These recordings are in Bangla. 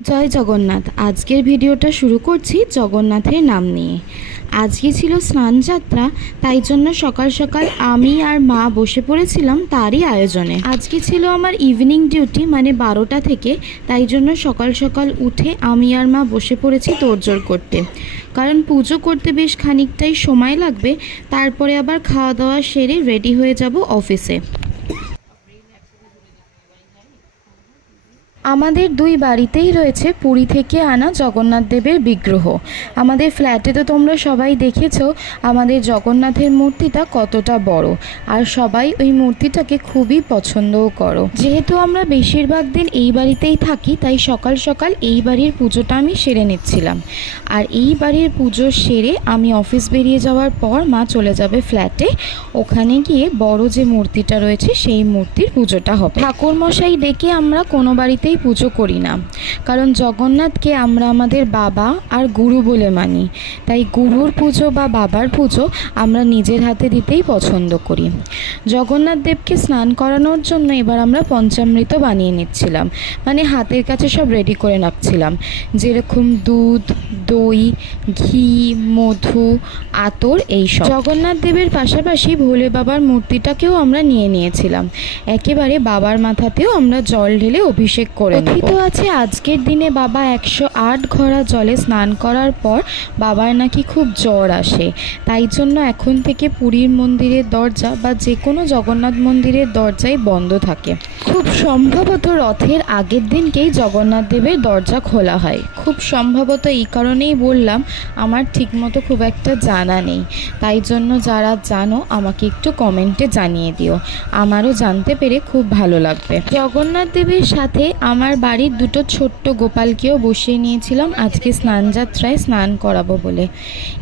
জয় জগন্নাথ। আজকের ভিডিওটা শুরু করছি জগন্নাথের নাম নিয়ে। আজকে ছিল স্নান যাত্রা, তাই জন্য সকাল সকাল আমি আর মা বসে পড়েছিলাম তারই আয়োজনে। আজকে ছিল আমার ইভিনিং ডিউটি, মানে 12টা থেকে, তাই জন্য সকাল সকাল উঠে আমি আর মা বসে পড়েছি তোড়জোড় করতে, কারণ পুজো করতে বেশ খানিকটাই সময় লাগবে। তারপরে আবার খাওয়া দাওয়া সেরে রেডি হয়ে যাব অফিসে। আমাদের দুই বাড়িতেই রয়েছে পুরী থেকে আনা জগন্নাথ দেবের বিগ্রহ। আমাদের ফ্ল্যাটে তো তোমরা সবাই দেখেছো আমাদের জগন্নাথের মূর্তিটা কতটা বড়, আর সবাই ওই মূর্তিটাকে খুবই পছন্দও করো। যেহেতু আমরা বেশিরভাগ দিন এই বাড়িতেই থাকি, তাই সকাল সকাল এই বাড়ির পুজোটা আমি সেরে নিচ্ছিলাম। আর এই বাড়ির পুজো সেরে আমি অফিস বেরিয়ে যাওয়ার পর মা চলে যাবে ফ্ল্যাটে। ওখানে গিয়ে বড় যে মূর্তিটা রয়েছে সেই মূর্তির পুজোটা হবে। ঠাকুরমশাই ডেকে আমরা কোনো বাড়িতেই পুজো করি না, কারণ জগন্নাথকে আমরা আমাদের বাবা আর গুরু বলে মানি। তাই গুরুর পুজো বা বাবার পুজো আমরা নিজের হাতে দিতেই পছন্দ করি। জগন্নাথ দেবকে স্নান করানোর জন্য এবার আমরা পঞ্চামৃত বানিয়ে নিচ্ছিলাম, মানে হাতের কাছে সব রেডি করে রাখছিলাম, যেরকম দুধ, দই, ঘি, মধু, আতর, এইসব। জগন্নাথ দেবের পাশাপাশি ভোলে বাবার মূর্তিটাকেও আমরা নিয়ে নিয়েছিলাম। একেবারে বাবার মাথাতেও আমরা জল ঢেলে অভিষেক করে নেব। কথিত আছে আজকের দিনে বাবা 108 ঘড়া জলে স্নান করার পর বাবার নাকি খুব জ্বর আসে। তাই জন্য এখন থেকে পুরীর মন্দিরের দরজা বা যে কোনো জগন্নাথ মন্দিরের দরজাই বন্ধ থাকে। খুব সম্ভবত রথের আগের দিনকেই জগন্নাথ দেবের দরজা খোলা হয়। খুব সম্ভবত এই কারণেই বললাম, আমার ঠিকমতো খুব একটা জানা নেই। তাই জন্য যারা জানো আমাকে একটু কমেন্টে জানিয়ে দিও, আমারও জানতে পেরে খুব ভালো লাগবে। জগন্নাথ দেবের সাথে আমার বাড়ির দুটো ছোট্ট গোপালকেও বসিয়ে নিয়েছিলাম আজকে স্নান যাত্রায় স্নান করাবো বলে।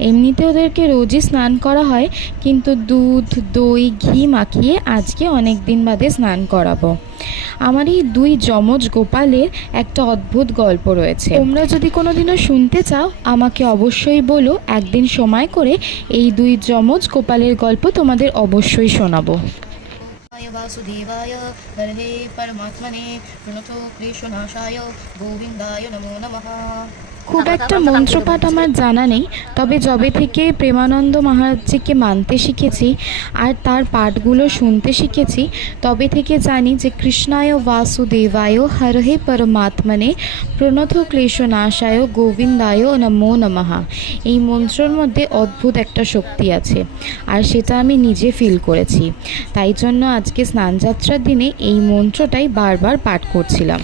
এমনিতে ওদেরকে রোজই স্নান করা হয়, কিন্তু দুধ, দই, ঘি মাখিয়ে আজকে অনেক দিন বাদে স্নান করাবো। আমার এই দুই যমজ গোপালের একটা অদ্ভুত গল্প রয়েছে। তোমরা যদি কোনোদিনও শুনতে চাও আমাকে অবশ্যই বলো, একদিন সময় করে এই দুই যমজ গোপালের গল্প তোমাদের অবশ্যই শোনাবো। वासुदेवाय हरये परमात्मने प्रणतो क्लेशनाशाय गोविन्दाय नमो नमः। খুব একটা মন্ত্রপাঠ আমার জানা নেই, তবে যবে থেকে প্রেমানন্দ মহারাজজিকে মানতে শিখেছি আর তার পাঠগুলো শুনতে শিখেছি, তবে থেকে জানি যে কৃষ্ণায় বাসুদেবায় হরহে পরমাত্মনে প্রণত ক্লেশনাশায় গোবিন্দায় নমো নমঃ। এই মন্ত্রর মধ্যে অদ্ভুত একটা শক্তি আছে, আর সেটা আমি নিজে ফিল করেছি। তাই জন্য আজকে স্নানযাত্রার দিনে এই মন্ত্রটাই বারবার পাঠ করছিলাম।